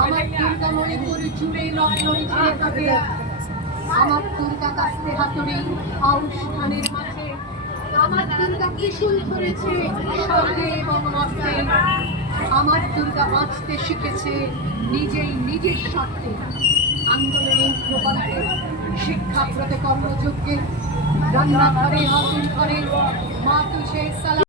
আমার দুর্গাময়ী করে জুড়ে নয় ঝিরে থাকে আমার দুর্গা কাস্তে হাতুড়ি আউশ খানের মাঝে আমার দুর্গা ত্রিশূল ধরেছে স্বর্গে এবং মর্তে আমার দুর্গা বাঁচতে শিখেছে নিজেই নিজের স্বার্থে আন্দোলনে প্রবন্ধে শিক্ষা প্রতি কর্মযজ্ঞে রান্নাঘরে আগুন ঘরে